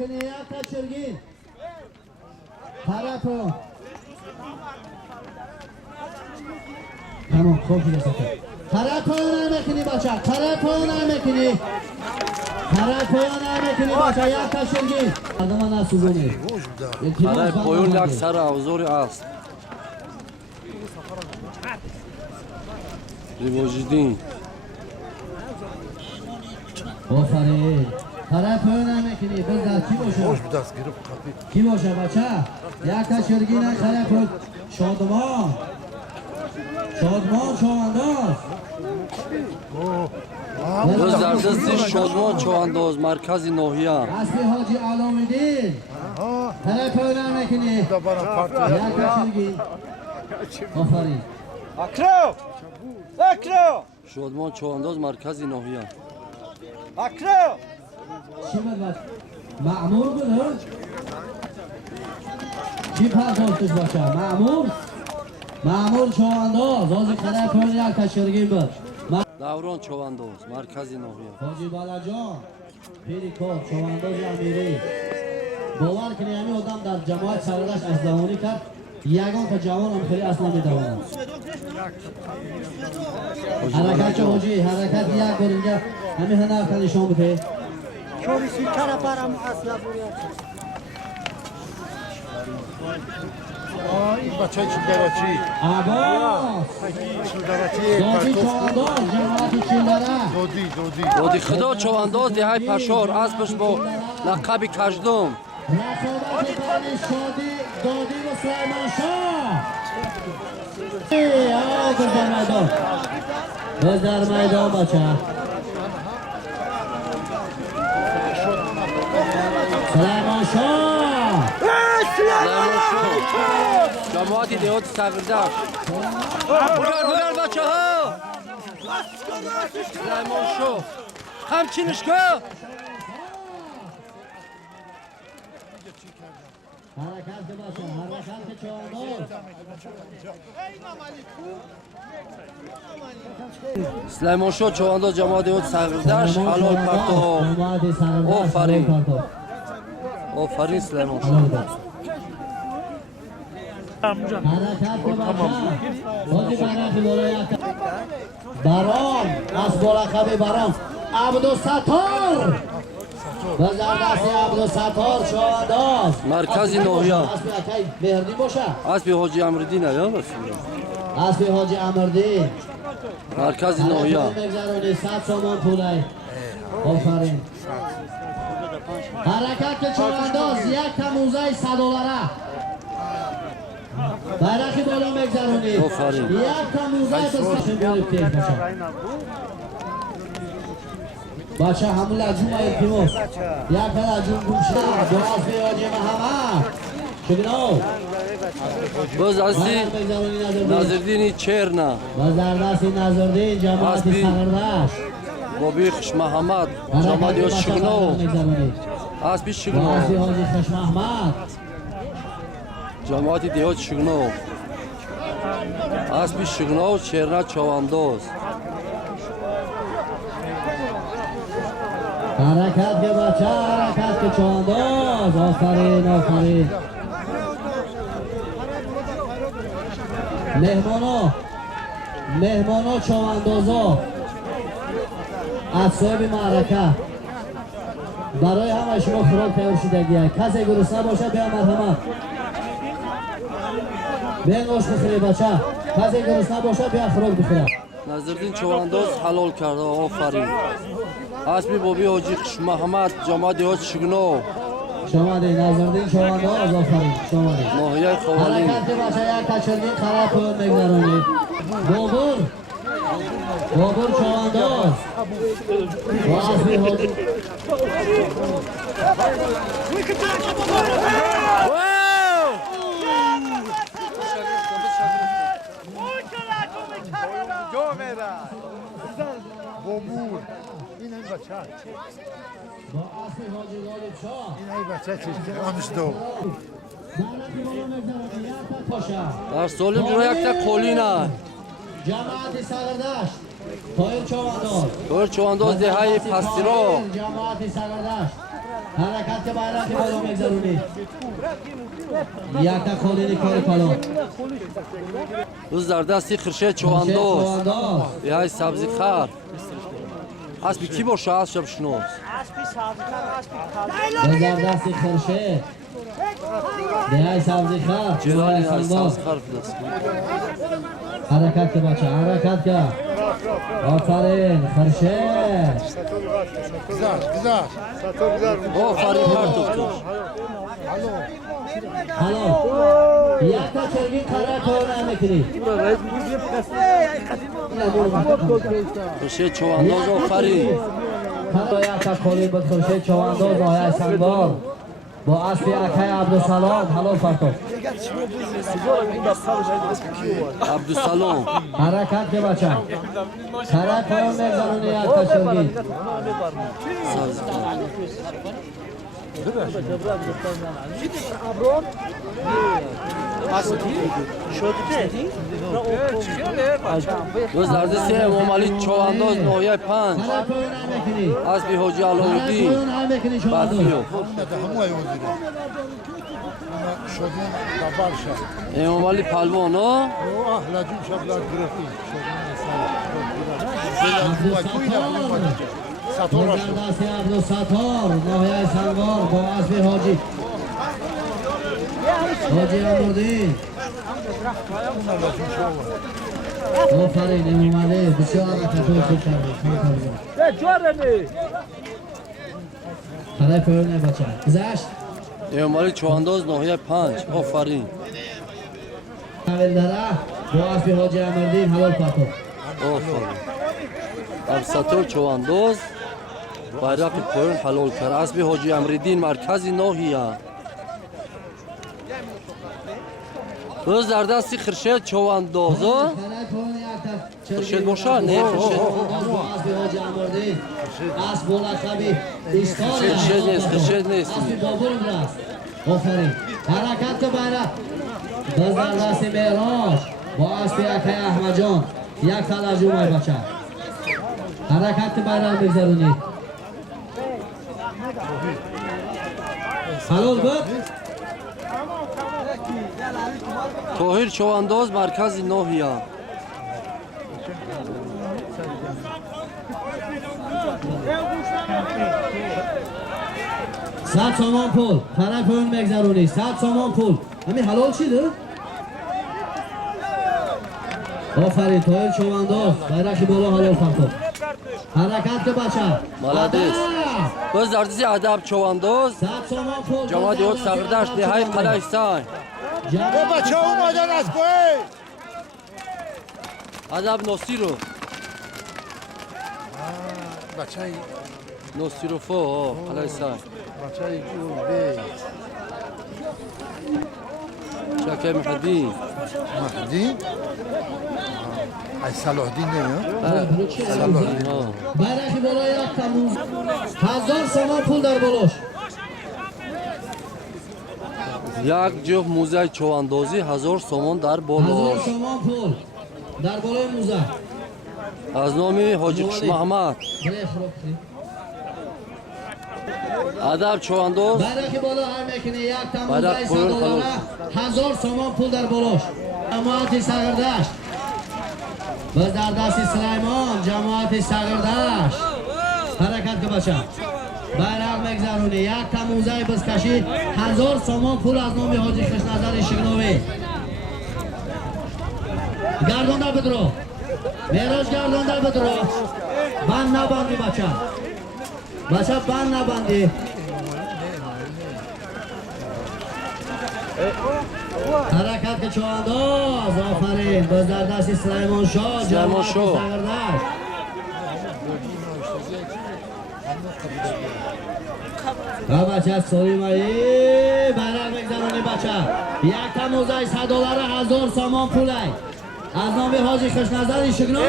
میکنی یک کچرگین طرفو تمام خوب شده سفر طرفو نمیکنی بچه طرفو نمیکنی بچه یک کچرگین مردم نسوزونی برای پایون یک سر اوزاری است ریواجیدین آفرین طرف نمیکنی بزد کی باشه کی باشه بچه یک کچرگین طرف شادمان چوانداز روز در دست شادمان چوانداز مرکز ناحیه اسبی حاجی علام‌الدین طرف نمیکنی یک کچرگین آفرین اکرو شادمان چوانداز مرکز ناحیه اکرو چی بود معمور بود چی پرداختش باشه معمور چوانداز آزی طرف یک کچرگین بود دوران چوانداز مرکز ناحیه حاجی بالاجان پیری کار چوانداز امیری باور کنی همین آدم در جماعت سردش اسلحانی کرد یگان که جوان هم خیلی اصلا میتواند حرکت چه حاجی حرکت یک بار اینجا همین هنر کنی شما بده چوری سیکره برام اصلا بوریت این بچه چیلدراچی عباس دادی چوانداز جماعت چیلدره دادی خدا چوانداز دهی پشار اسبش با لقب کژدم رقابت بین شادی دادی و سلیمان شاه باز در میدان بچه سلیمان شاه جماعتی دیوت سگردش بگر بچه ها سلیمان شو همچینش که حرکت بچه حرکت چوانداز سلیمان شو چوانداز جماعت دیوت سگردش حلال پرتو آفرین سلیمان شو حرکت بچه برام از بالاخبه برام عبدالستار بزر دستی عبدالستار چوانداز مرکز ناحیه اسبی اکی مهردی باشه اسبی حاجی امردین یا رسول اسبی حاجی امردین مرکز ناحیه بگذارونی 100 سامان پوله آفرین حرکت چوانداز یک تموزه 100 دلاره برخی بالا بگذارونی آفرین یک تموزه بسکشن بیارید تیز باشه بچه همون لجوم های پیموس یک لجوم گوشه دو اسبی حاجی محمد شکنو باز هستی نظردینی چرنا باز در دستی نظردین جماعتی سغردش بابی خش محمد جماعتی ها شکنو اسبی شکنو اسبی حاجی خش محمد جماعتی دیوت شکنو اسبی شکنو چرنا چوانداز حرکت که بچه حرکت که چوانداز آفرین مهمانا چواندازا از صاحب معرکه برای همه شما خوراک تیار شدگی کسی گرسنه باشه بیا مرحمت بیا نوش بخوری بچه کسی گرسنه باشه بیا خوراک بخوره نظردین چوانداز حلال کرده آفرین اسبی بابی حاجی خش محمد جماعت دیوت شکنو شما دی نظردین چوانداز آفرین شما دی ناحیه خوالین حرکت بچه یک کچرگین خراب کنید میگذرونید بابور چوانداز و اسبی حاجی بابور این بچه با اسبی حاجی غالب شاه این بچه چیزی آنش دو در سالم جورا یک تا قولینه جماعت سگردشت پایل چوانداز دور چوانداز دهی پستیرا جماعت سگردشت حرکت که bayrak بالا میگذرونی یک تا خالینی کار پالان روز در دستی خرشه چوانداز یای سبزی خر اسبی کی باشه اسب شنوس روز در دستی خرشه یای سبزی خر جلالی جوای یای سنباز سبزی خر فداست حرکت که بچه حرکت که آفرین خرشه گذشت آفرین پرتوب توش حالا یک تا چرگین قرار کار نمیکنی خرشه چوانداز آفرین حالا یک تا خالین بود خرشه چوانداز آیه سنگار با اسب اکای عبدالسلام حلال پرتوب عبدالسلام حرکت که بچه حرکت کار میگذرونی یک تا چرگین سبزی خر روز در دستی امام علی چوانداز نویه 5 حرکت کار نمیکنی اسبی حاجی علاءالدین حرکت نمیکنی شما برفیو همه ایوان دیره شدیم دبر شد امام علی پلوان ها اهلا جون شبلر گرفتی شدیم سطور را شد دستی عبدالستار ناحیه سنگار با اسب حاجی امردین آفرین امام علی بسیار حرکت‌های خوب کردی برای پرونه بچه گذشت امام علی چوانداز نویه 5 آفرین اول دره با اسب حاجی امردین حلال پاتو آفرین عبدالستار چوانداز bayrak پرون حلال کرد اسب حاجی امردین مرکزی ناحیه روز در دستی خرشه چوانداز ها خرشید باشه؟ نه خرشید خرشید نیست خرشید نیست آفرین حرکت که bayrak روز در دستی معراج با اسب اکای احمد جان یک خلا جمعه بچه حرکت که bayrak بگذرونی حلال بود طاهر چوانداز مرکز ناحیه صد سامان پول طرف اون میگذرونی 100 سامان پول همین حلال چیده؟ آفرین طاهر چوانداز bayrak بالا حلال پرتوب حرکت که بچه مالادیس روز در دستی ادب چوانداز 100 سامان پول جواد یاد سردشت نهای قلعه سای بچه اومدن از کوه ادب نصیرو بچه نصیرو فو قلعه سای بچه گل بیت شکر محدین مهدی ای صلاح الدین نمیم صلاح الدین bayrak بالا یک تموز 1000 سامان پول در بالاش یک جفت موزه چواندازی 1000 سامان در 1000 بالاش سامان پول در بالای موزه از نام حاجی خوش محمد ادب چوانداز bayrak بالا هر میکنی یک bayrak تموز پرون حلال 1000 سامان پول در بالاش جماعت سگردشت باز در دست سلیمان جماعت سگردشت حرکت که بچه bayrak میگذرونی یک تموزه بز کشید 1000 سامان پول از نام حاجی خوشنظر شگناوی گردانده بدرو میراج گردانده بدرو بند نبندی بچه بند نبندی حرکت که چوانداز آفرین باز در دست سلیمان شاه سلیمان شاه. سگردشت و بچه سوری مایی bayrak میگذرونی بچه یک تموزه $100 1000 سامان پوله از نام حاجی خوشنظر شگنو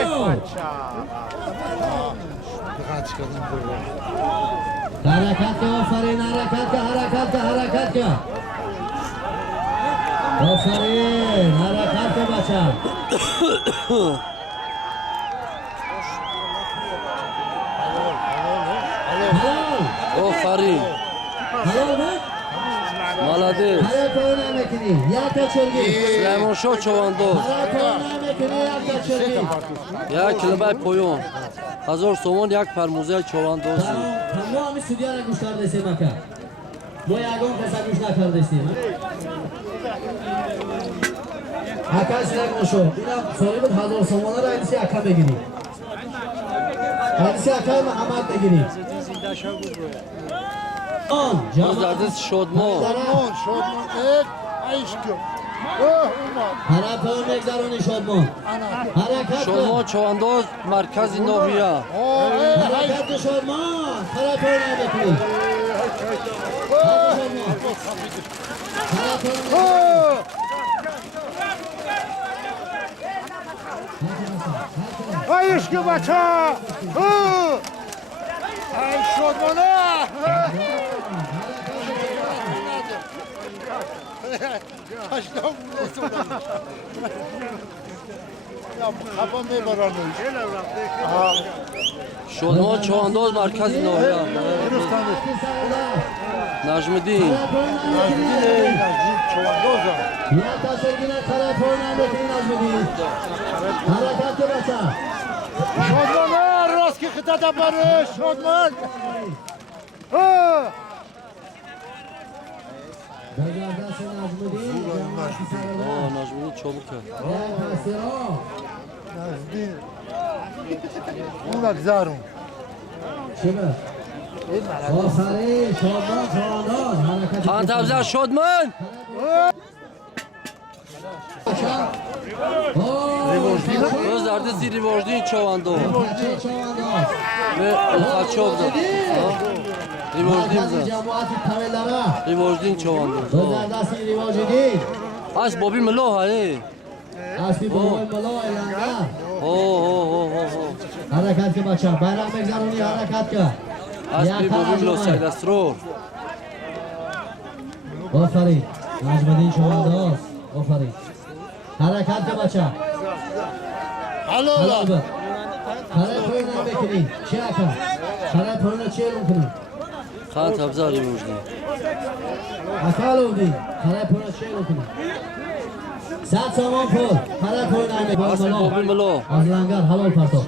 حرکت که آفرین حرکت که آفرین حرکت که بچه حلال آفرین Halol mi? Молодец. Qarab ko'rib ekini. Yakka cho'rgi. Süleyman Şah Çovandoz. Qarab ko'rib ekini. Yakka cho'rgi. Ya kilobay poyon. 1000 somon yak parmuze Çovandozi. Tamom studiyalar go'shlar desam aka. Bu yagon qasam go'shlar qildi desam. Aka Süleyman Şah. Ina so'rayman 1000 somonlar aytsa aka begini. Aytsa aka Muhammad begini. Özlerdiz Şodman. شادمان ایک ایشکو اومد Harap örnek zaruni Şodman. Harakat Şodman Çovandoz merkezi Noviya. Harakat Şodman. Harap örnek bekliyor. Harap örnek. ایشکو بچه ای شادمانه هشتم یا خفا میبرانش Şodman Çovandoz merkezi Noviya. Najmidin. Ya tasavvuruna harap örnek bekliyor Nazmedin. Harakat bacha. شادمانه راست که خطت بره شادمان Dagardasi Nazmedin. Aa Najmidin çabuk ya. Ya tasiro. نزدیک اون نگذارم Kimi? Aferin Şodman Çovandoz. Harakat Han Tabzer Şodman. Özlerdiz Rivojdin Çovandoz. Çovandoz. Ve Ulfaçov'da. Rivojdin Markazi za. jamoati tavellari. Rivojdin Çovandoz. O'zlardasi rivojidin. Az Bobby Milo haye. Asli bo'g'in bilo e'londa. Oh. Harakatga bacha. Bayroqbek Zaruniy harakatga. Asli Bobby Milo Saydastror. Aferin. Najmiddin Çovandoz. Aferin. Harakatga bacha. حالا Halol bir. Qarab qo'yinglar bekining. Chaka. Qarab qo'yinglar chelim Han Tabzer Rivojdin. Akalovding. Qarab qo'yinglar chelim Sat somon pul. Qarab qo'yinglar Asli Bobby Milo. Azlangar halol parto.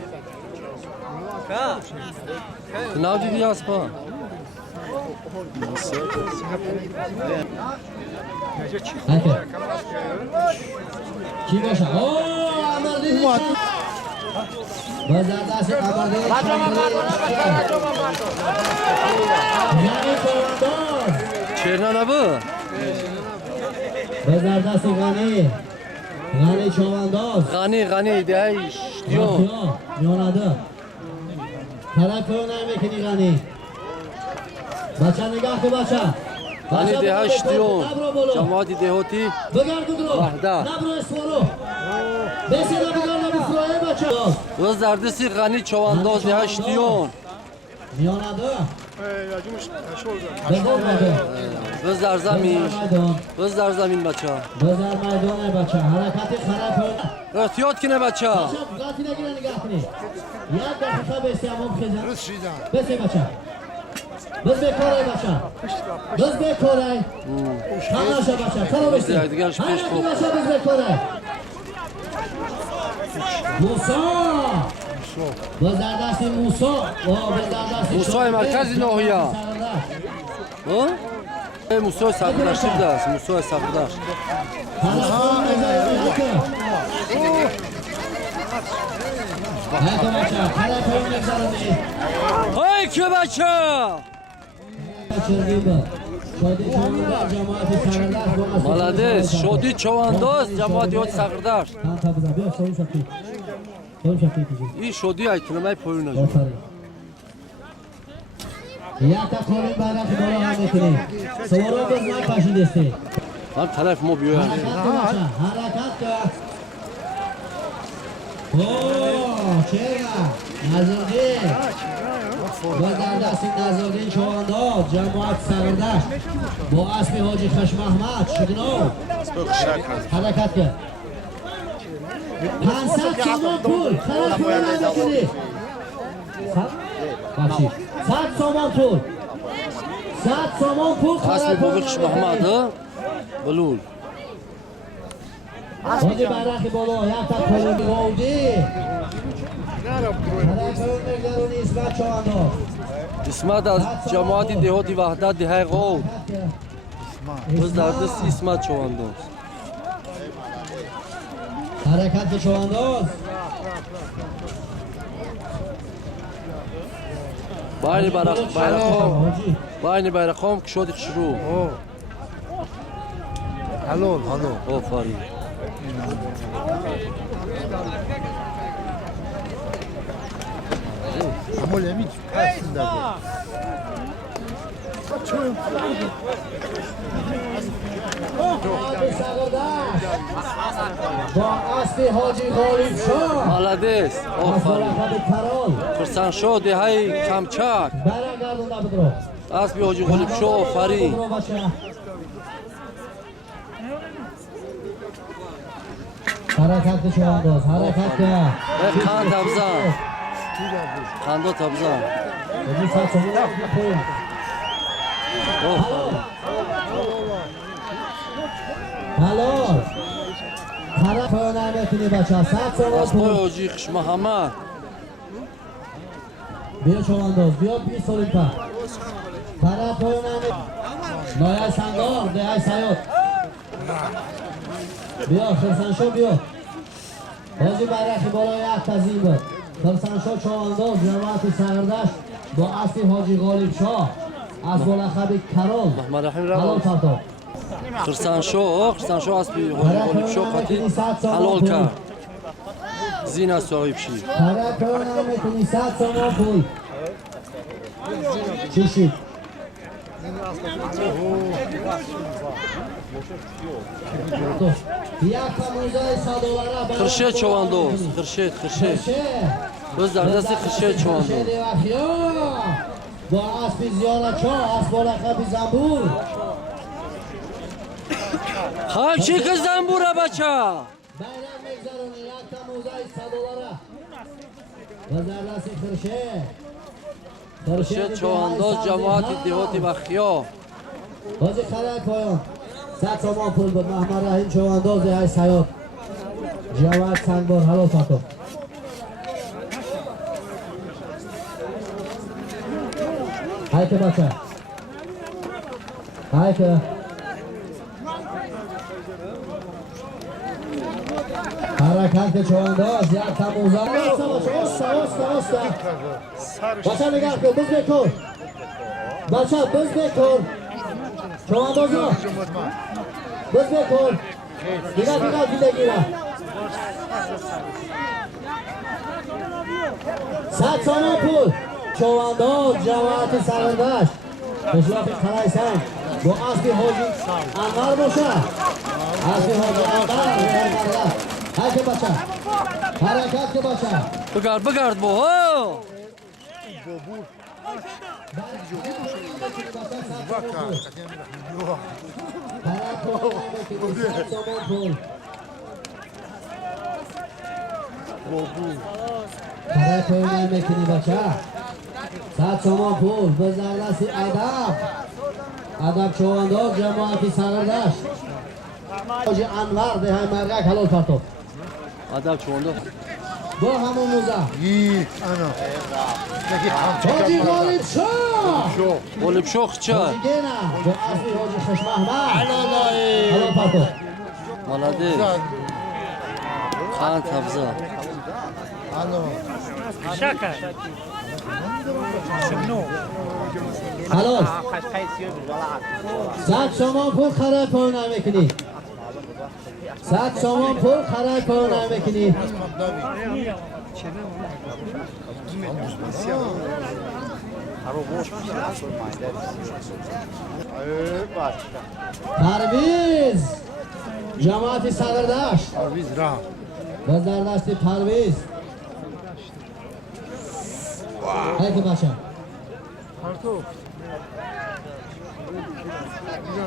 Nav dedi aspa. Aka. Kim boshqa? Amardin. Bazardasi Amardin. Ya'ni Çovandoz. Çernan bu. Bazardasi G'ani. G'ani Çovandoz. Gani dey diyor. Yonadi. Qarab ko'rmay mekini G'ani. Bacha nigah qil bacha. Gani dey diyor. Cemaati dehoti. Bugardudro. Vahda. Nabro esforo. Besida bugarla bufroye bacha. Özlerdisi Gani Çovandoz dey diyor. Yonadi. Bezarmaydi. Özler zamin. Maydon. Özler zamin bacha. Bezar maydon bacha. Harakati qarab ko'r. Ehtiyot kine bacha. Bacha gatina gina nigah qiling. Yak daqiqa besiyamon xizam. رسیدم Besi bacha. Biz bekoray bacha. Biz bekoray. Tamosha bacha. Qaro besi. Deydigan ish pesh qo'y. Bacha biz bekoray. Musa. Bazardasi Musa. Bazardasi Musa merkezi Nohiya. Ha? Musa Sakırdaş da. Musa Sakırdaş. Hay ki bacha. Молодец. Şodi Çovandoz cemaati ot Sakırdaş. İyi şodi aytılmay poyuna. Yakta qo'ling bayroqni bola ham eting. Savoro biz may pashindesti. Lan taraf mı büyüyor? Harakatga. Chega. Nazardin. Bazardasi Nazardin Çovandoz jamoat Sag'irdash. Bu asli Hoji Xoshmahmad Shudinov. Harakatga. 500 somon pul. Qarab ko'raylik. Baxshi. 100 somon pul. 100 سوم پول اسب خرد بوبخش محمد بلول حاجی برخی بالا یک تا کلونی باودی خرد میگذرونی اسمت چوانداز اسمت از جماعت دهاتی وحدت دهه قود بز در دست اسمت چوانداز حرکت چوانداز باین байرقام کشود شروع حلال آفرین اما لمی کسیم در بود با اسب حاجی غالب شاه حالدیست آفرین خرسان شو دهه کمچک برگردونده بدرو اسب حاجی غالب شو آفرین حرکت چوانداز حرکت قند ابزن قندات ابزن حلال طرف پایانه میتونی بچه 100 سوم اسبای پول حاجی خش محمد بیا چوانداز بیا 20 سال تا طرف پایانه نایه سنگار دهه سیاد بیا خرسنشو بیا حاجی برخی بالا یک تزیین بود خرسنشو چوانداز جماعت سردشت با اسب حاجی غالب شاه از بلخب کرال محمد رحیم حلال روان تاتا خرسان شو اسبی حاجی غالب شو قطی حلال کرد زین از صاحب شی طرف پایانه میتونی 100 سوم پول چی شید؟ یک تموزای $100 خرشه چوانداز خرشه بز در دست خرشه چوانداز با اسب زیارت شاه اسب لقب زنبور خاکی که زنبوره بچه بیرم میگذرونی یک تموزای $100 با در دست خرشه چوانداز جماعت دهاتی و خیا بازی خرک پایان 100 تومان پول بود محمد رحیم چوانداز های سیاد جواد سنگبار حلال تاکو های که بچه های که حرکت چوانداز یک تموزه استا بچه نگاه کن بز بکن بچه بز بکن چوانداز را بز بکن دیگه دیده گیره 100 تومان پول چوانداز جماعت سرندشت بشلاف خلای سنگ با اسب حاجی انور باشه اسب حاجی انور های که بچه حرکت که بچه بگرد با ها برای پایین میکنی بچه 100 تومان پول بزر دستی ادب چوانداز جماعتی سرندشت حاجی انور ده های مرگک حلال پرتاب ادب چوانداز با همون موزه انا حاجی غالب شاه غالب شو خچه حاجی گینا با اسبی حاجی خوش محمد حلال پرتاب مالده قند حفظه حلال 100 تومان پول خرای پایین میکنی 100 تومان پول خرای پایین میکنی پرویز جماعت سردشت باز در دست پرویز های که بچه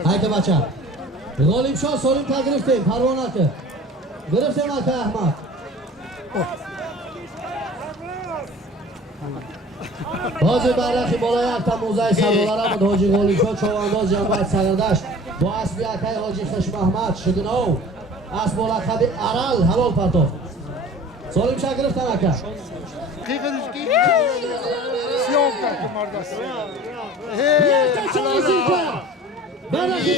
های که بچه غالب شاه سالیم تا گرفتیم پروانه که گرفتیم احمد حاجی برخی بالای اکتا موزه سردار آمد حاجی غالی شد چوانداز جنبایت سگردشت با اسبی اکای حاجی خش محمد شگنو اسب بالا خبی ارال حلال پرتو سالیم شا گرفتن اکا Syomka kumardası. یک چوزی که برخی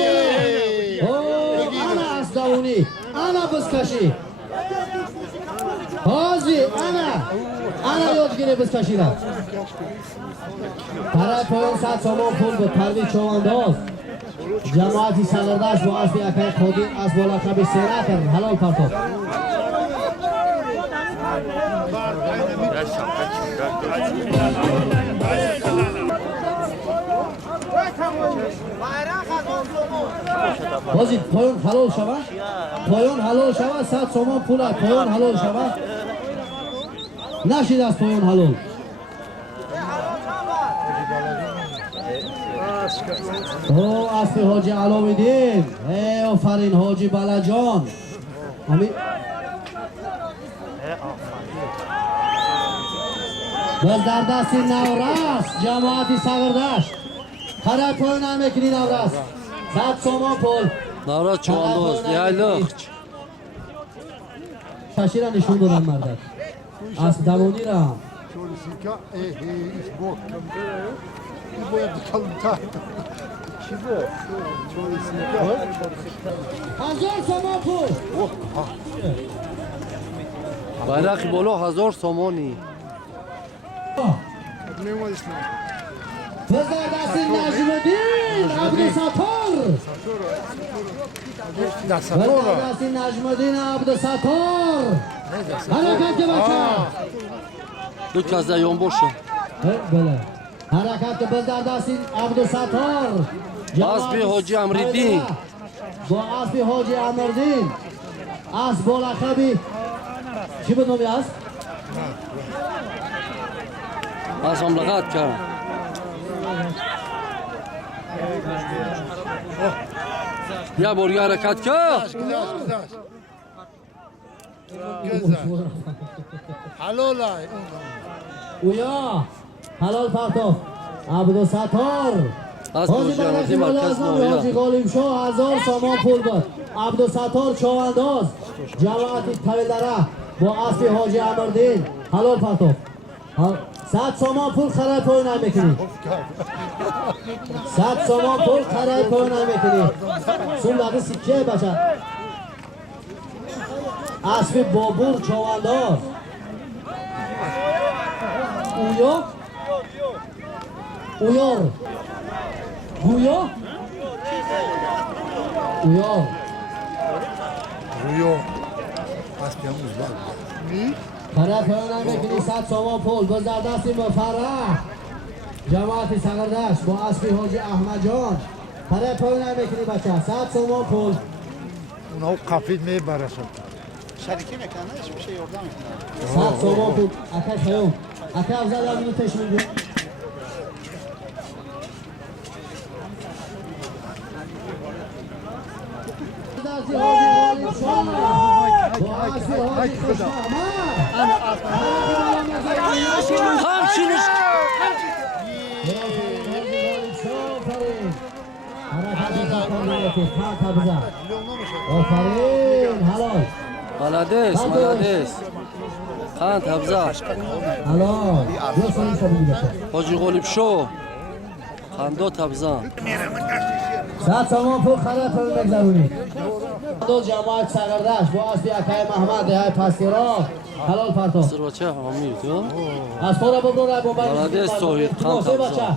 بالای انا اسداونی انا بزکشی حاجی انا یادگیری بزکشیدم برای پایان 100 سامان پول به پرویز چوانداز جماعتی سگردشت با اسب اکای خودی از بالا خبی سیره کرد حلال پرتو حاجی پایان حلال شود پایان حلال شود 100 سامان پول است پایان حلال شود نشید از پایان حلال او اسب حاجی علاوالدین ای آفرین حاجی بلجان امین باز در دستی نورس جماعتی سگردشت خرای پایان هم میکنی نورس 100 سامان پول نورس چوانداز یایلق تشیره نشون دادن مردک اسب دوانی را Çorisika iş bok. Bu boya dikalım ta. Kim bu? Çorisika. 1000 سامان پول байрақи боло 1000 сомонӣ Ne var ismi? باز در دستی نجم‌الدین عبدالستار Dasa. باز در دستی نجم‌الدین عبدالستار حرکت که بچه ду казаён боша بله حرکت که باز در دستی عبدالستار اسبی حاجی امریدین با اسبی حاجی امردین اسب با لقبی چی بود نامی اسب؟ асбам лағат кард я борга ҳаракат кард Güzel. Halolay. اویا حلال پرتاف عبدالستار اسب حاجی حاجی برکی امریدین بالا مرکز از نامی حاجی نویا غالب شاه 1000 سامان پول بود عبدالستار چوانداز جماعتی طویلدره با اسبی حاجی امردین حلال پرتاف 100 سامان پول خرای پایین هم میکنی 100 سامان پول خرای پایین هم میکنی سون لگه سکه بچه اسبی بابور چوانداز اویا اویار گویا اویار Ruyo. Aspiyamız var. Ne? خراب پایان میکنی 100 سامان پول باز در دست مفرح جماعت سگردشت با اسبی حاجی احمد جان خراب پایان میکنی بچه 100 سامان پول Ona o kafir mi barasın? شریکی میکنه hiçbir şey oradan میکنه 100 سامان پول اکش پیام اکش افضل در منو تشمیل بود دستی حاجی غالب شاه با اسبی حاجی خوش احمد ҳамчиниш آفرین حلال маладес маладес қанд ҳабза حلال دو سالی شبیدی بشه ҳоҷи ғолибшо қандот ҳабза 100 سامان پول خراب پول بگذرونی دو جماعت سگردشت با اسبی اکای محمد های پستیرا حلال پرتو сирбача ҳамид اسپورا ببرونه بومبای маладес соҳиб қанд ҳабза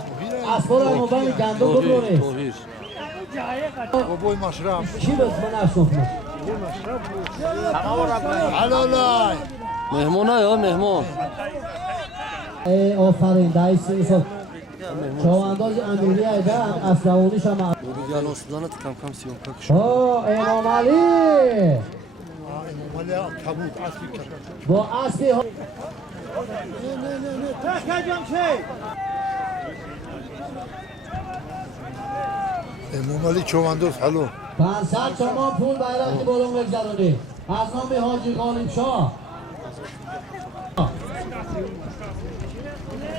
اسپورا بومبای گندم ببرونه тоҳир O boy maşram. چی بود من اشناختم Halolay. مهمون ё меҳмон ای آفرین دایسی سو چوانداز امیری ایدن اسلوانی شما галосуданат камкам сиёмка куш او امام علی Mali tabut asbi kaşar. با اسبی Mumali çovandoz halo. 500 سامان پول بیرقی بلون بگذرونی از نام حاجی غالب شاه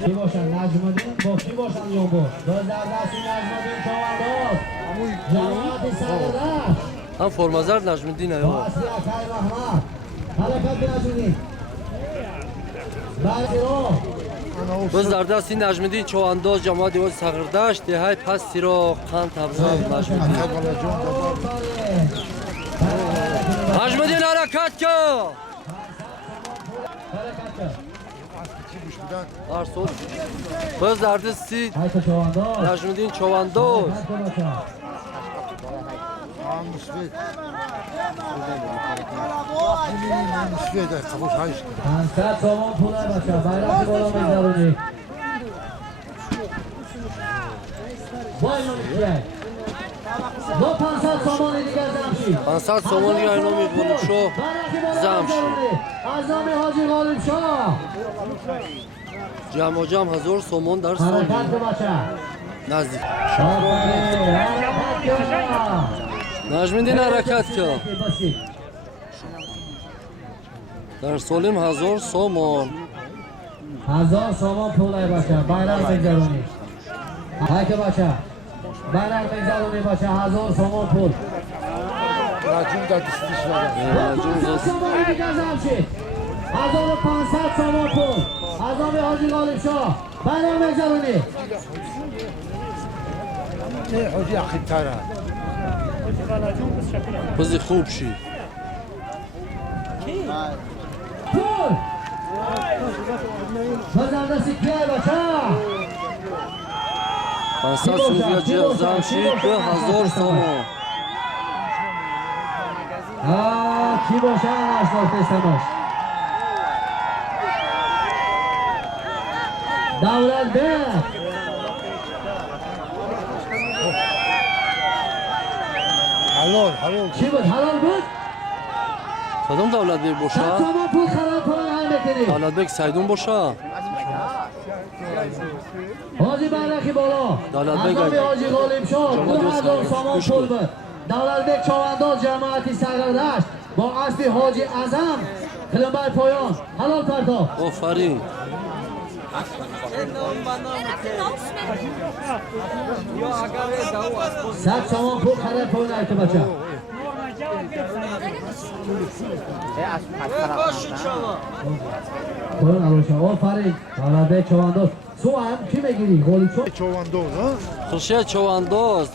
کی باشن؟ نجم‌الدین با کی باشن یومبو؟ باز در دستی نجم‌الدین چوانداز جماعت سردش هم فرمازر نجم‌الدین با ایو اصلی اکای محمد حرکت نجم‌الدین برگی رو biz در دست نجم‌الدین چوانداز جماعت دیوار سغردشت دهای پس رو قند تبزان نجم‌الدین نجم‌الدین حرکت که ارسول biz در دست حیث چوانداز نجم‌الدین چوانداز حرکت کن بچه پنصد تومان پول بچه بیرقی بالا میگذارونی با اینو میشه با 500 تومان دیگر زمشی 500 تومان دیگر اینو میبونیم شو بیرقی بالا زمشی میگذارونی از نام حاجی غالب شاه جمع جمع 1000 تومان در سال حرکت کن بچه نزدیک آفرین حرکت کن نجم‌الدین حرکت که باشی در سالیم 1000 تومان 1000 تومان پول بچه بیرق میگذارونی حرکت بچه بیرق میگذارونی بچه 1000 تومان پول راجون در دستیش دارم 500 تومان دیگر زمشی 1500 تومان پول از نام حاجی غالب شاه بیرق میگذارونی حاجی عقیب تره بزی خوب شی پول بزردستی کیه بچه 500 سوزیا جمشید 2000 تومان کی باشه اشناختستماش دولت بیه حلال چی بود؟ حلال بود؟ کدام دولت بیگ باشه؟ 100 تومان پول خراب کنن هم بکنی دولت بیگ سیدون باشه حاجی بیرقی بالا دولت از بیگ نام حاجی غالب شاه جماعت 2000 تومان گوش پول کن. بود دولت بیگ چوانداز جماعتی سرگردشت با اسبی حاجی اعظم کلمبر پایان حلال پرتاب آفرین 100 تومان پول خراب کنن که بچه کنن علوشا آفرین دولت بیگ چوانداز تو هم کی میگیری؟ غالب شاه چوانداز ها خرشید چوانداز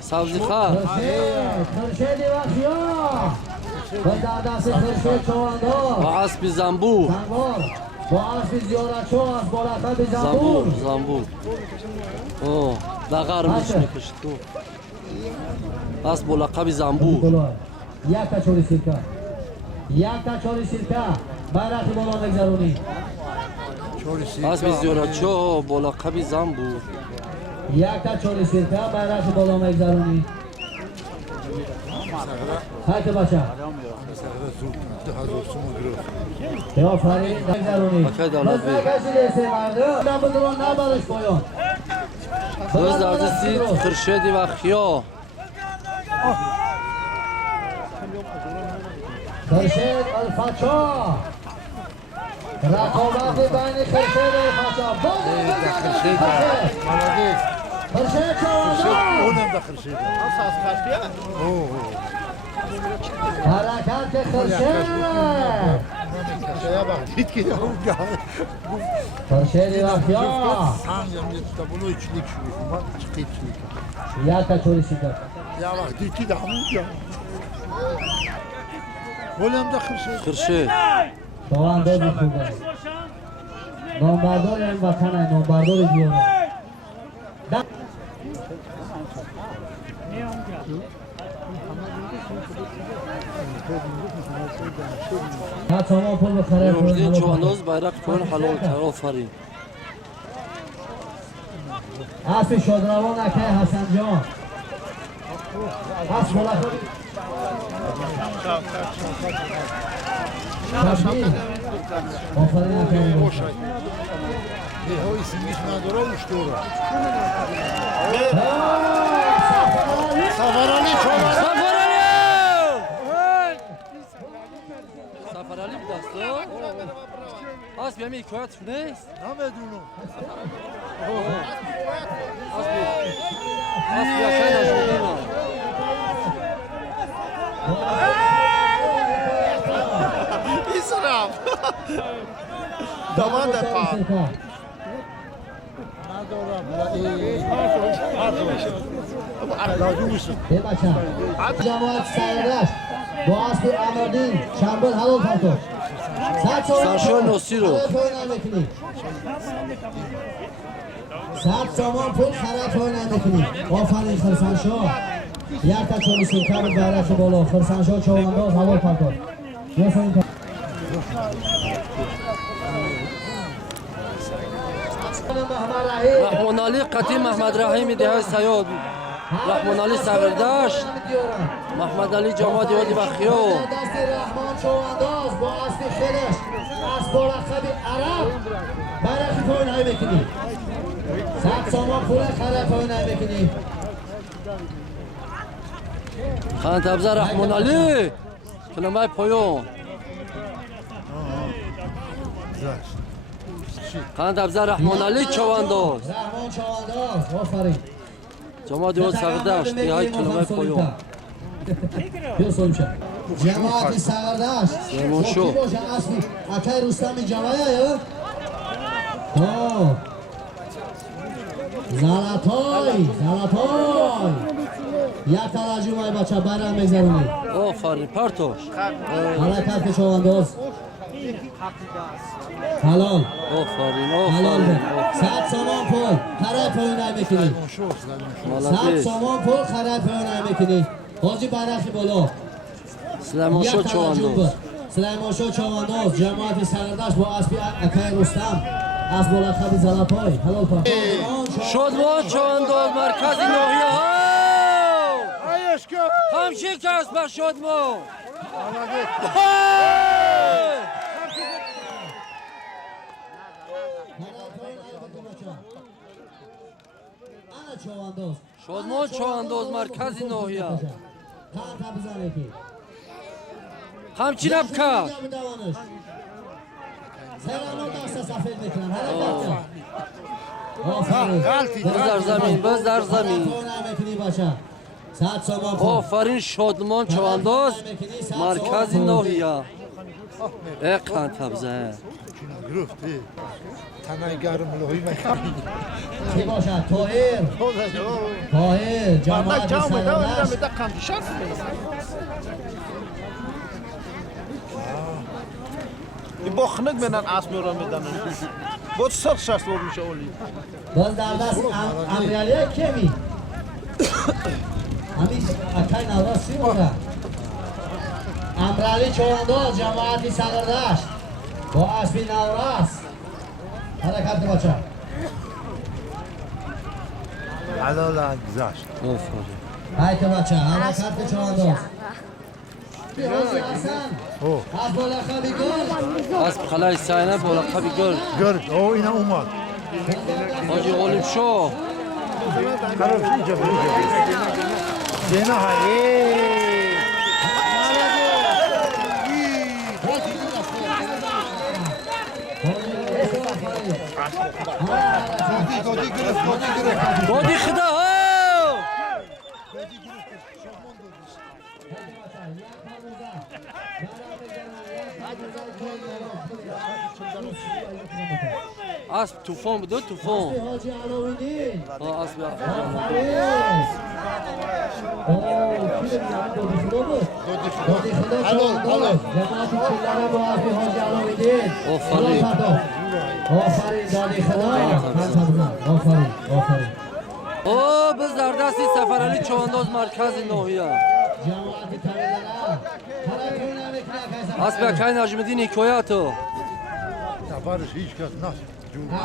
سبزی خر خرشید وخیا با در دست خرشید چوانداز با اسب زنبور زنبار با اسب زیارتشو از بالاتر زنبور زنبور زنبور اوه دغر میشه میکشت تو اسب با لقب زنبور یک کچوری سیرکه یک کچوری سیرکه بیرقی بالا میگذارونی اسب زیارتچو با لقب زنبور یک کچوری سیرکه بیرقی بالا میگذارونی حیث بچه یا فرید میگذارونی بکه دولت بس بیگ نکشید ایسه مرده نبودرون نبرش پایان biz در دستی خرشید وخیا خرشید الفچا رقابت بین خرشید الفچا خرشید خرشید چوانداز اونم داخل شده حرکت خرشید دید که خرشید وخیا هم یه بلو içlik şu çıktı içlik یک کچوری سیکر ya bak did ki de hamur ya Oğlum da kırşı خرشید چوانداز خوبه نامبردار این وطن های نامبردار دیاره نه تمام پول بخره نجم‌الدین چوانداز بیرق کن حلال کر آفرین اسب شادروان اکه حسن جان اسب ملخوی شبی آفرین اکه boş ay. O isim ismi olmuş doğru. Safer Ali Çoban. سفر علی بود است جمعی کوات نیست؟ نمیدونم اسبی خیلی نشدیم İsraf. Daman da pahalı. جماعت سرگشت با اسب امردین شنبال حلال پرتو سرشو نوسی رو سب سامان پول خرد پای نمیکنی آفرین خرسنشا یک تا چالیسین کبت بیرخ بالا خرسنشا چوانداز حلال پرتو بفرین رحمان علی قطعی محمد رحیم دیهای سیاد رحمان علی سغردشت محمد علی جماعت یادی بخیو دست رحمان چوانداز با اسب خیلش اسب مرخب عرب بیرخ پای نمیکنی سب سامان پول خرد پای نمیکنی خان تبزه رحمان علی کلمه پایون خان تبزه رحمان علی چوانداز رحمان چوانداز آفرین جماعت یاد سغردشت دیهای کلمه پایون بیا سویم شد جماعتی سغردشت سلیمان شو. کی باشه اصلی اکای رستمی جوایه یا؟ زلطای یک توجه مای بچه برم بگذارونی آفرین پرتوش حرکت که چوانداز حلال آفرین حلال آفرین بود صد سامان پول خرد پای نمیکنی صد مالدیس سامان پول خرد پای نمیکنی حاجی برخی بالا سلیمان شو چوانداز سلیمان شو چوانداز جماعت سردشت با اسبی اکای رستم از بلندخبی زلپای حلال پای شادمان چوانداز مرکز ناحیه ها Ayışkı. همچین کس بر شادمان انا چوانداز شادمان چوانداز مرکز ناحیه کار بزنه که همچین هم کرد سلام دست سفید میکنن حرکت کن آفرین بز در زمین بز در زمین نمیکنی باشه صد سامان پول آفرین شادمان چوانداز مرکز ناحیه اقن تبزه Grufti. Tanaygarım lohi mekanı. کی باشه طاهر جماعت سردشت Boxnık benen asmıyor Ramadan. Bu sırf şart olmuş oğlum. باز در دست امیرالیه کمی همیش اکای نوراس سی بوده امرالی چوانداز جماعتی سغردشت با اسبی نوراس حرکت که بچه Halalan güzel. آفرین های که بچه حرکت که چوانداز حاجی حسن از بلخبی گل اسب خلای سینه با لقبی گل Gör o yine umar. حاجی غالب شو Karım iyice böyle. Zeyna hayır. دادی خدا ها اسب توفان بده توفان حاجی علاویدین اسب دادی خدا چوانداز جماعتی چلره با اسبی حاجی علاویدین آفرین. آفرین دادی خدا آفرین آفرین او بز در دستی سفرعلی چوانداز مرکز ناحیه جماعتی طویلره حرکت نمیکنه اسب اکای نجمدین حکایتو Barış hiç kes nasıl?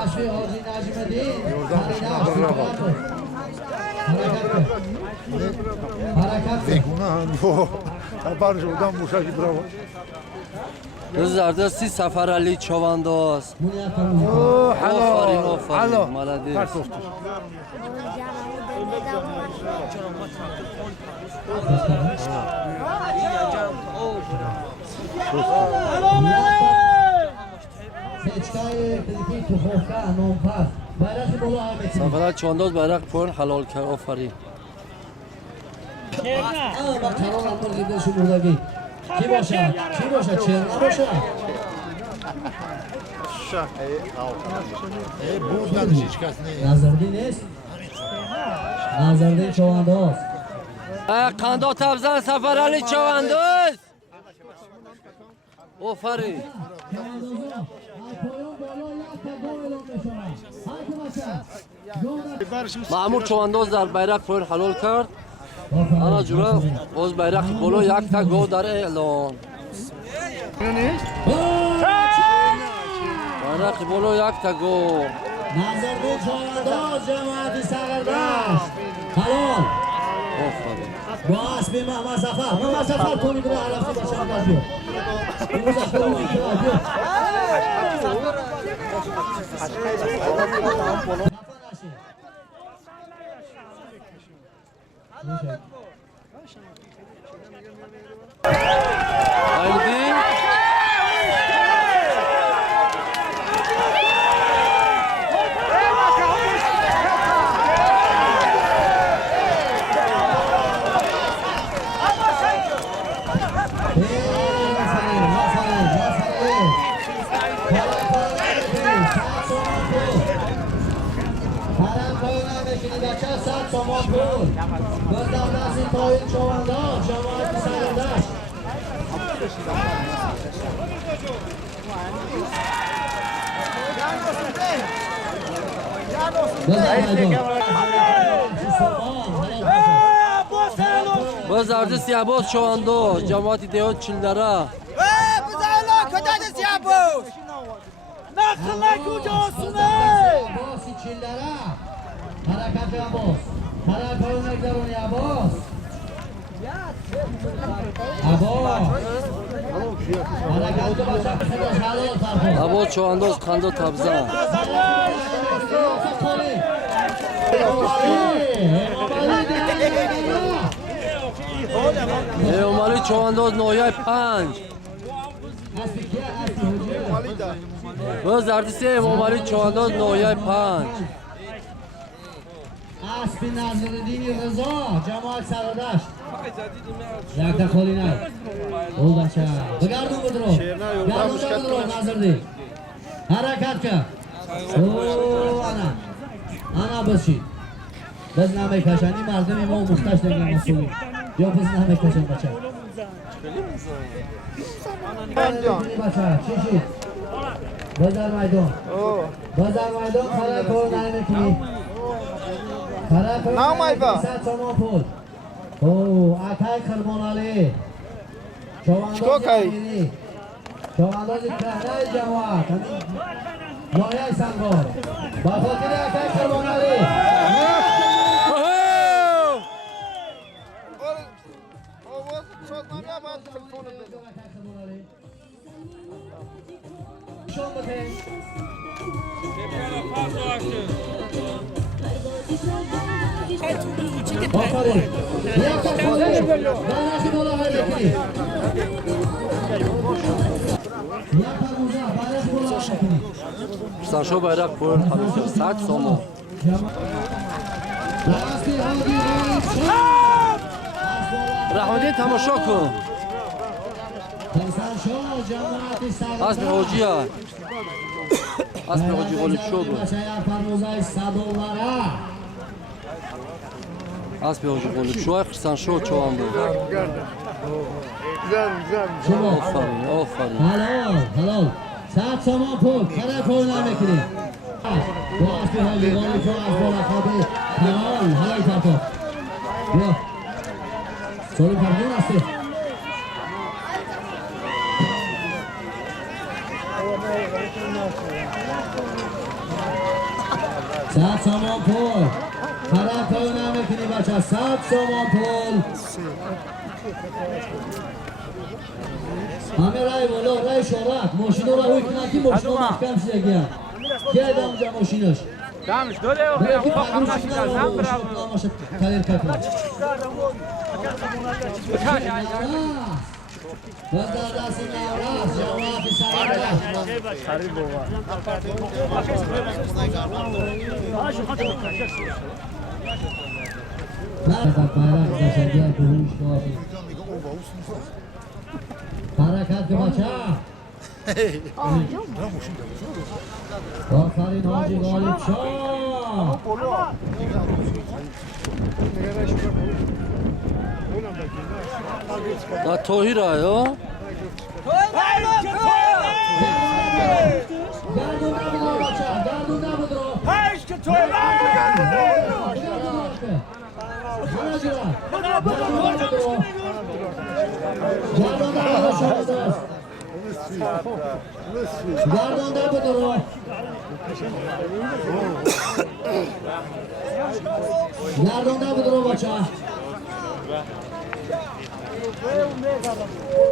اسبی حاجی نجمدین Yordan dışına bak. حرکت Buna Barış oradan Muş'a ki bravo. بز در دستی سفرعلی چوانداز Oo آفرین halo. آفرین Halo. مالدیس Kartoftur. سچکای elektriki tuxovka nonpas bayraqi bo'lo Ahmedov سفر چوانداز بیرق پایین حلال کرد آفرین با قرار اندر دیده شو بردگی کی باشد چرنا باشد Buradan hiç kes ne? نظردی نیست نظردی چوانداز قندا تبزن سفر علی چوانداز آفرین چواندازا پایان بالا یک تا دو اعلام بشود هر که باشد معمور چوانداز در بیرق پایین حلال کرد انا جورا باز بیرق بالا یک تا گو در اعلان بیرق بالا یک تا گو نظردی چوانداز جماعتی سرگردشت حلال آفرین با اسبی محمد سفر تو میدونه علفتی باشم در بیو امروز اخبار اون که بیو Aydin باز ارز سیابوز چوانداز جماعتی دیوت چلدره بزالا کداد سیابوز نخلا کجاسونه باسی چلدره حرکت عباس حرکت نگذرونی عباس حرکت باشم خودش حلال فرخون عباس چوانداز قندا تبزن امالی چوانداز نویای 5 باز ارز سی امالی چوانداز نویای 5 اسب نظرالدین رضا جماعت سرادشت یک تا خالی نه او بچه بگردون بدرو گردون بدرو نظرالدین حرکت کرد او انا باشید بز نمیکشنی مردمی ما مختش نگیم مسئولی یا بز نمیکشن بچه بچه چیشید بزر میدون خرای کار نمیکنی خرای کار نمیکنی ست سامان پول او اکای خرمان علی چوانداز امینی چوانداز کهنه جواد مایه سنگار با خاطر اکای خرمان علی شون بکنی آفرین یک تا خالی دانشی بالا های بکنی یک تا موزه بارش بالا های بکنی سرشو بیرق پایین حلال کرد 100 سامان راستی هادی غایب شد رحمدین تماشا کن پسر شد جماعتی سرگردشت اسب حاجی هست اسب حاجی غالب شد بچه یک فرموزه $100 اسب حاجی غالب شد خرسان شد چوانداز شما آفرین حلال 100 سامان پول خرای پول نمیکنی با اسب حاجی غالب شد از بالا خوابی حلال فرکن بیا سالی فرکن هستی صد سامان پول خراب پول نمیکنی بچه 100 سامان پول همه رای بالا رای شارت ماشینا رو روی کنن که ماشینا محکم شده گیم که ادام جا ماشینش دامش دوله و برای که خیلی پنگروش ماشینا کنن زن رو ماشینا تغییر کنن Biz dardasi Navroz jamoati Sagardosh. Harakat bacha. Aferin Hoji G'olib Shoh. Da Tohir ayo. Gardunda budro bacha, gardunda budro. Gardunda budro. Gardunda budro bacha.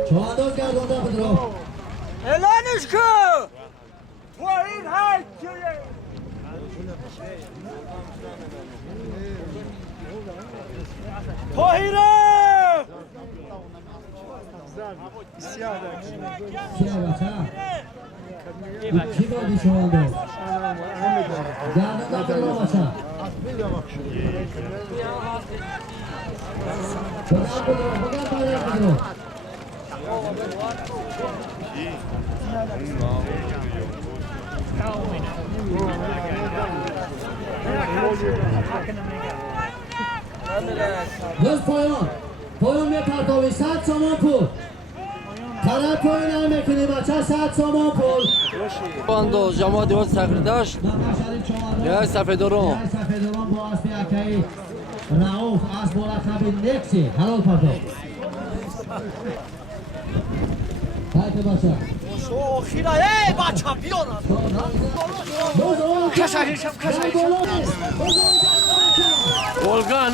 Çoğandoz gardunda budro. Elanishku! To'ying hay keling! Tohirov! Kim bacha? Kim oldu çoğandoz? Gardunda budro bacha. Bugan bayrak budro. Biz poyon. Poyon me partovi 100 somon pul. Talat poyon mekini bacha 100 somon pul. Bando jamoat Devot Sagardosh. Mamashari Cho'g'anoz. Ya Safedoron. Ya Safedoron bu asli akai Rauf Asbola Khabib Nexi halol parto. Haydi bacha. Shoxira, ey bacha biyon. Kasha. Volgan.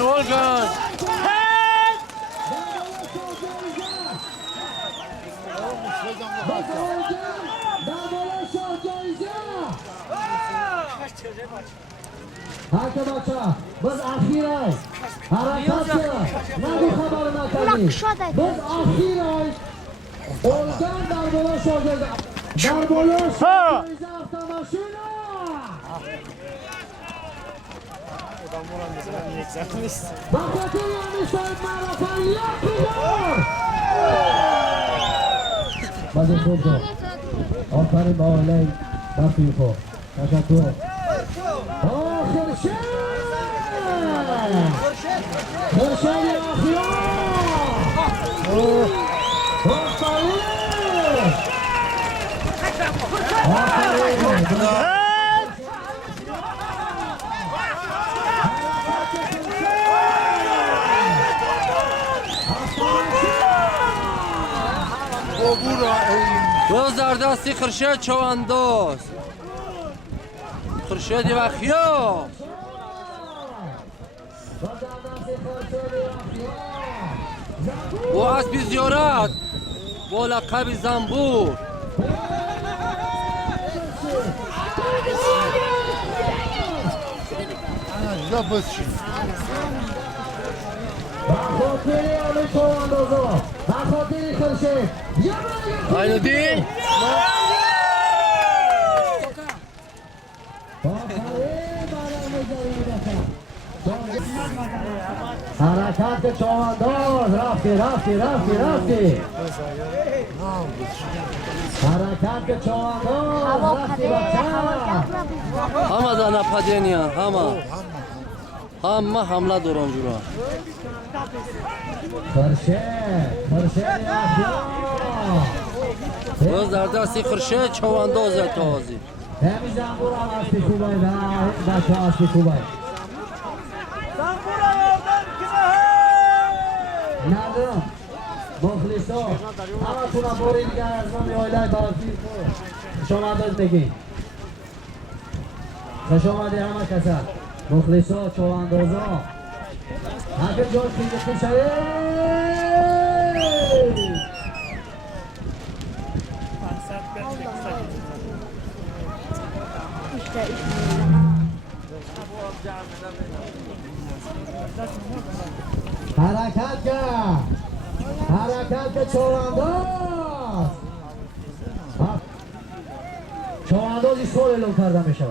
Haydi bacha. Biz akhiray. Harakatchi. Nagi xabarini aytamiz. Biz akhiray. Olgan Darbola sho'rga. Darbola sho'rga avtomashina. Bakatın Müsait Marafan yapıyor. Bazı kurdu. Aferin bağlayın. Bakıyor. Teşekkür. Kırşen. Kırşen yapıyor. Aferin. Biz dardasi Xurshid Cho'g'anoz. Xurshid Vaxyo. Bu asbi ziyorat. Bu laqabi Zambur. Bakotiri Ali Cho'g'anozov. Bakotiri Xurshid. Aynı değil. Harakatı Cho'g'anoz. Rafti. Harakatı Cho'g'anoz. Rafti bacha. Hamma napadeniya, hamma hamla do'ronjura. Xurshid yapıyor. Biz dardasi Xurshid Cho'g'anoz to'zi. Hem Zambur asli Kubay ve bacha asli Kubay. Zamburovdan kime? Nardim. Muxliso. Hamma tuna borilgan azmi oylay balki. Xushomadildagi. Xushomadi hamma kasal. Muxliso Cho'g'anozo. Akil joy qilishadi. Harakatga. حرکت چوانداز چوانداز ایستگاه اعلام کرده می شود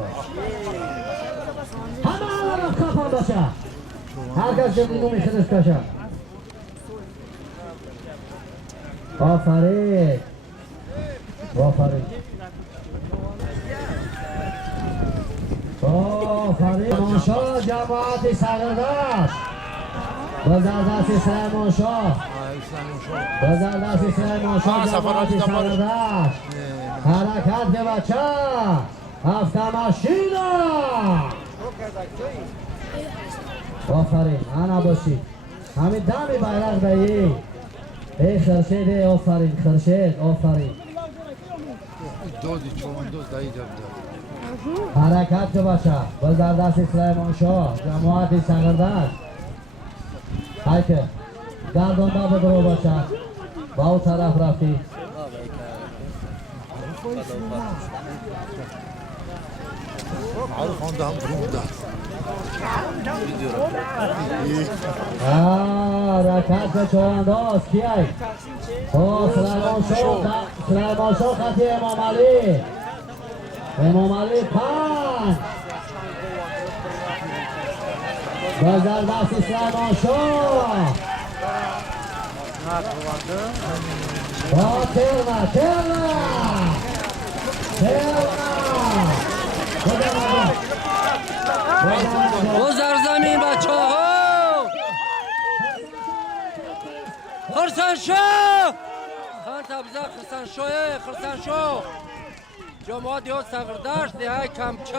همه الان کافان باشه هر کس جمعینو میشه دستکشه آفرین آفرین آفرین مانشا جماعت سگردشت بزر دستی سلیمان شاه بزر دستی سلیمان شاه جماعت سگردشت حرکت به بچه هفته ماشینا آفرین انا باشید همین دمی بیرق بایی ای خرشید آفرین خرشید آفرین دادی چوانداز دایی داد حرکت که باشه بزر دست سلیمان شاه جماعت سگردشت حیفه گردان با برو باشه با او طرف رفتی معروف آنده هم برون داد حرکت چوانداز کیه سلیمان شاه خطی امام علی امام علی پنج بزر دست سلیمان شاه با ترنا گذر زمین بچه ها خرسنشو خان تبزه خرسنشو جماعت دیوت سگردشت دیهای کمچه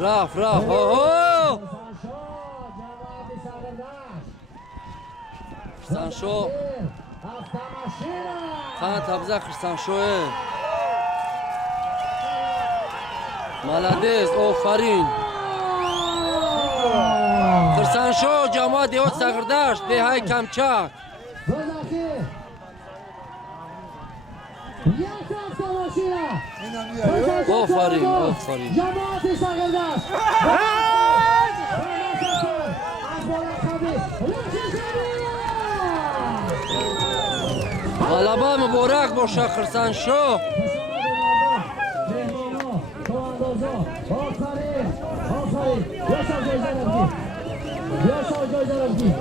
رفت خرسنشو خان تبزه خرسنشوه ملدیز آفرین خرسنشو جماعت دیوت سگردشت دیهای کمچک آفرین جماعت سگردشت غلبه مبارک باشه خرسنشو آفرین جایزه رفتی